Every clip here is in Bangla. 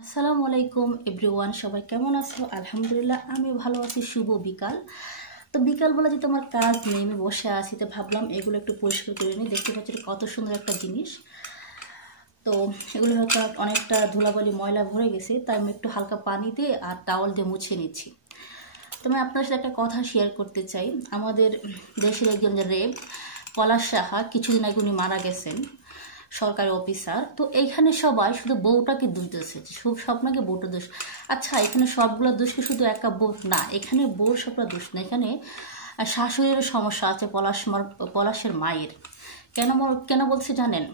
আসসালামু আলাইকুম এভরিওয়ান, সবাই কেমন আছো? আলহামদুলিল্লাহ আমি ভালো আছি। শুভ বিকাল। তো বিকালবেলা যে তোমার কাজ নেই, আমি বসে আছি, তো ভাবলাম এগুলো একটু পরিষ্কার করে নিই। দেখতে পাচ্ছি কত সুন্দর একটা জিনিস। তো এগুলো হয়তো অনেকটা ধুলাবালি ময়লা ভরে গেছে, তাই আমি একটু হালকা পানি দিয়ে আর টাওয়াল দিয়ে মুছে নিচ্ছি। তো আমি আপনার সাথে একটা কথা শেয়ার করতে চাই। আমাদের দেশের একজন রেব পলাশ সাহা, কিছুদিন আগে উনি মারা গেছেন, সরকারি অফিসার। তো এইখানে সবাই শুধু বউটাকে দোষ দিচ্ছে, সব নাকি বউটা দোষ। আচ্ছা, এখানে সবগুলো দোষ কি শুধু একা বউ? না, এখানে বউর সবটা দোষ না, এখানে শাশুড়িরও সমস্যা আছে, পলাশের মায়ের। কেন বলছে জানেন?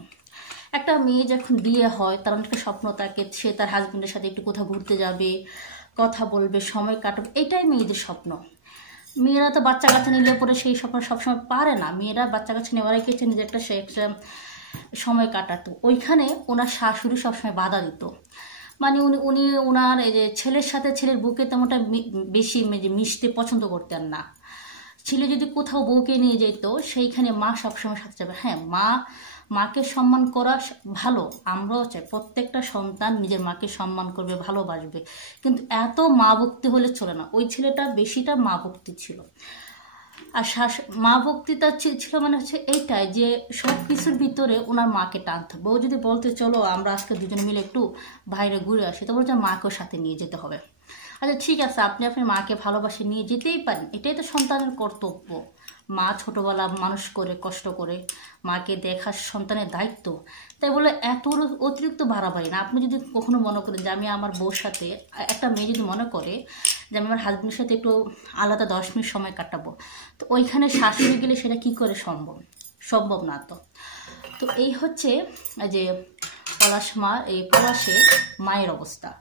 একটা মেয়ে যখন বিয়ে হয় তার অনেকটা স্বপ্ন থাকে, সে তার হাজবেন্ডের সাথে একটু কোথাও ঘুরতে যাবে, কথা বলবে, সময় কাটাবে, এটাই মেয়েদের স্বপ্ন। মেয়েরা তো বাচ্চা কাচ্চা নিলে পরে সেই স্বপ্ন সবসময় পারে না। মেয়েরা বাচ্চা কাচ্চা নেওয়ার গেছে নিজের একটা সময় কাটাতো। ওইখানে ওনার শাশুড়ি সবসময় বাধা দিত। মানে উনি উনি ওনার এই যে ছেলের সাথে ছেলের বউকে তেমনটা বেশি মিশতে পছন্দ করতেন না। ছেলে যদি কোথাও বউকে নিয়ে যেত, সেইখানে মা সবসময় সাথে যাবে। হ্যাঁ, মাকে সম্মান করা ভালো, আমরাও চাই প্রত্যেকটা সন্তান নিজের মাকে সম্মান করবে, ভালোবাসবে, কিন্তু এত মা ভক্তি হলে চলে না। ওই ছেলেটা বেশিটা মা ভক্তি ছিল। আর মা ভক্তিটা ছিল মানে হচ্ছে এইটাই যে সব কিছুর ভিতরে ওনার মাকে টানতে হবে। ও যদি বলতে চলো আমরা আজকে দুজনে মিলে একটু বাইরে ঘুরে আসি, তো বলছে মাকেও সাথে নিয়ে যেতে হবে। আচ্ছা ঠিক আছে, আপনি আপনার মাকে ভালোবাসে নিয়ে যেতেই পারেন, এটাই তো সন্তানের কর্তব্য। মা ছোটবেলা মানুষ করে কষ্ট করে, মাকে দেখা সন্তানের দায়িত্ব। তাই বলে এত অতিরিক্ত বাড়াবাড়ি না। আপনি যদি কখনো মনে করেন যে আমি আমার বউর সাথে, একটা মেয়ে যদি মনে করে যে আমি আমার হাজবেন্ডের সাথে একটু আলাদা 10 মিনিট সময় কাটাবো, তো ওইখানে শাশুড়ি গেলে সেটা কি করে সম্ভব না। তো তো এই হচ্ছে যে পলাশের মায়ের অবস্থা।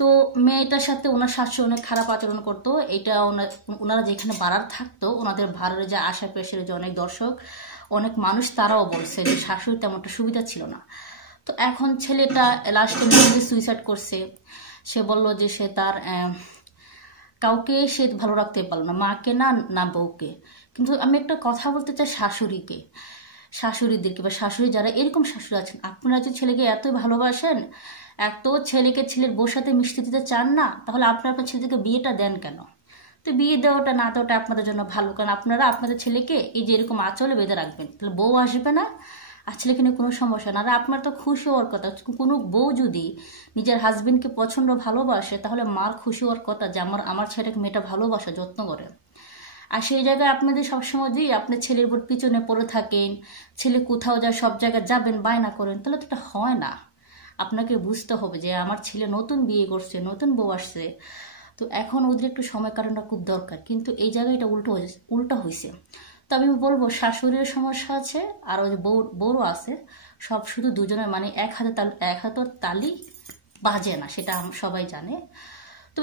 তো মেয়েটার সাথে ওনার শাশুড়ি অনেক খারাপ আচরণ করতো। এটা ওনারা যেখানে ভাড়ার থাকতো, ওনাদের ভাড়ার যে আশেপাশের যে অনেক দর্শক, অনেক মানুষ, তারাও বলছে যে শাশুড়ি তেমনটা সুবিধা ছিল না। তো এখন ছেলেটা লাস্টে নিজে সুইসাইড করছে। সে বলল যে সে তার কাউকে সে ভালো রাখতে পারলো না, মাকে না, না বউকে। কিন্তু আমি একটা কথা বলতে চাই শাশুড়িদেরকে বা শাশুড়ি যারা এরকম শাশুড়ি আছেন, আপনারা যে ছেলেকে এতই ভালোবাসেন, এত ছেলেকে ছেলের বউর সাথে মিশতে দিতে চান না, তাহলে আপনার ছেলেকে বিয়েটা দেন কেন? তো বিয়ে দেওয়াটা না দেওয়াটা আপনাদের জন্য ভালো, কারণ আপনারা আপনাদের ছেলেকে এই যে এরকম আঁচলে বেঁধে রাখবেন, তাহলে বউ আসবে না, আর ছেলেকে নিয়ে কোনো সমস্যা না। আর আপনার তো খুশি হওয়ার কথা। কোনো বউ যদি নিজের হাজবেন্ডকে পছন্দ ভালোবাসে, তাহলে মার খুশি হওয়ার কথা যে আমার ছেলেকে মেয়েটা ভালোবাসে, যত্ন করে। আর সেই জায়গায় আপনাদের সবসময় যদি আপনার ছেলের উপর পিছনে পড়ে থাকেন, ছেলে কোথাও যায় সব জায়গায় যাবেন বায়না করেন, তাহলে তো এটা হয় না। আপনাকে বুঝতে হবে যে আমার ছেলে নতুন বিয়ে করছে, নতুন বউ আসছে, তো এখন ওদের একটু সময় কাটানোটা খুব দরকার। কিন্তু এই জায়গায় এটা উল্টো হয়েছে। তো আমি বলবো শাশুড়ির সমস্যা আছে, আর ওই যে বউরও আছে। সব শুধু দুজনের, মানে এক হাতের তালি বাজে না, সেটা সবাই জানে। তো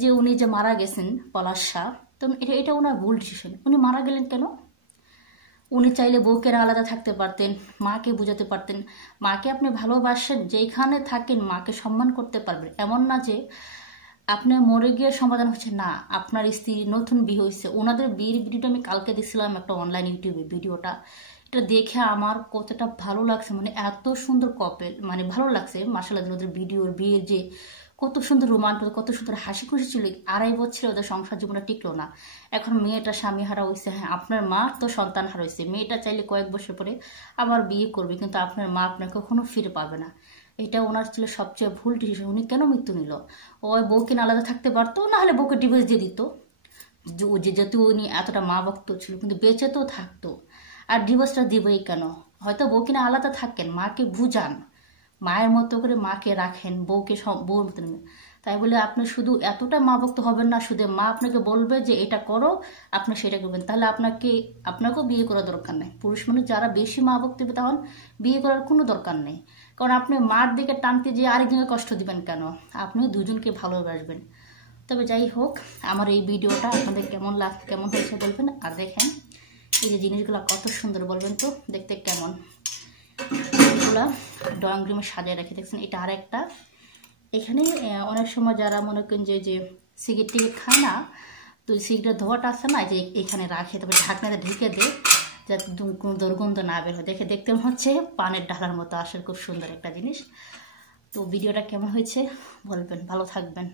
যে উনি যে মারা গেছেন পলাশ শাহ, তো এটা ওনার ভুল ডিসিশন। উনি মারা গেলেন কেন? উনি চাইলে বউকে আলাদা থাকতে পারতেন, মাকে বুঝাতে পারতেন। মাকে আপনি ভালোবাসেন, যেখানে থাকেন মাকে সম্মান করতে পারবেন। এমন না যে আপনার মরে গিয়ে সমাধান হচ্ছে না, আপনার স্ত্রী নতুন বিয়ে হয়েছে। ওনাদের বিয়ের ভিডিওটা আমি কালকে দেখছিলাম একটা অনলাইন ইউটিউবে ভিডিওটা। এটা দেখে আমার কতটা ভালো লাগছে, মানে এত সুন্দর কপেল, মানে ভালো লাগছে মার্শাল্লাহ। ওদের ভিডিওর বিয়ের যে কত সুন্দর রোমান্টিক, কত সুন্দর হাসি খুশি ছিল। 2.5 বছরে ওদের সংসার জীবনে টিকলো না, এখন মেয়েটা স্বামী হারা হয়েছে। হ্যাঁ, আপনার মা তো সন্তান হারা হয়েছে, মেয়েটা চাইলে কয়েক বছর পরে আবার বিয়ে করবে, কিন্তু আপনার মা আপনাকে কখনো ফিরে পাবে না। এটা ওনার ছিল সবচেয়ে ভুল ডিসিশন। উনি কেন মৃত্যু নিল? ওই বউকে না আলাদা থাকতে পারতো, না হলে বউকে ডিভোর্স দিয়ে দিত। যেহেতু উনি এতটা মা ভক্ত ছিল, কিন্তু বেঁচে তো থাকতো। আর ডিভোর্সটা দিবেই কেন? হয়তো বউকে না আলাদা থাকেন, মাকে বুঝান, মায়ের মতো করে মাকে রাখেন, বউকে বউর মতো নেবেন। তাই বলে আপনি শুধু এতটা মা ভক্ত হবেন না, শুধু মা আপনাকে বলবে যে এটা করো, আপনি সেটা করবেন, তাহলে আপনাকেও বিয়ে করার দরকার নেই। পুরুষ মানুষ যারা বেশি মা ভক্তি হবে, তখন বিয়ে করার কোনো দরকার নেই। কারণ আপনি মার দিকে টানতে যেয়ে আরেকজনকে কষ্ট দিবেন কেন? আপনি দুজনকে ভালোবাসবেন। তবে যাই হোক, আমার এই ভিডিওটা আপনাদের কেমন হয়েছে বলবেন। আর দেখেন এই যে জিনিসগুলো কত সুন্দর, বলবেন তো দেখতে কেমন। এগুলা ড্রয়িং রুমে সাজিয়ে রেখে দেখছেন। এটা আরেকটা। এখানে অনেক সময় যারা মনে করেন যে সিগারেট টিকিট খায় না, তো সিগারেট ধোয়াটা আছে না, যে এখানে রাখে, তারপরে ঢাকনাতে ঢেকে দেয় যাতে কোনো দুর্গন্ধ না বের হয়। দেখতে হচ্ছে পানের ডালার মতো। আসলে খুব সুন্দর একটা জিনিস। তো ভিডিওটা কেমন হয়েছে বলবেন। ভালো থাকবেন।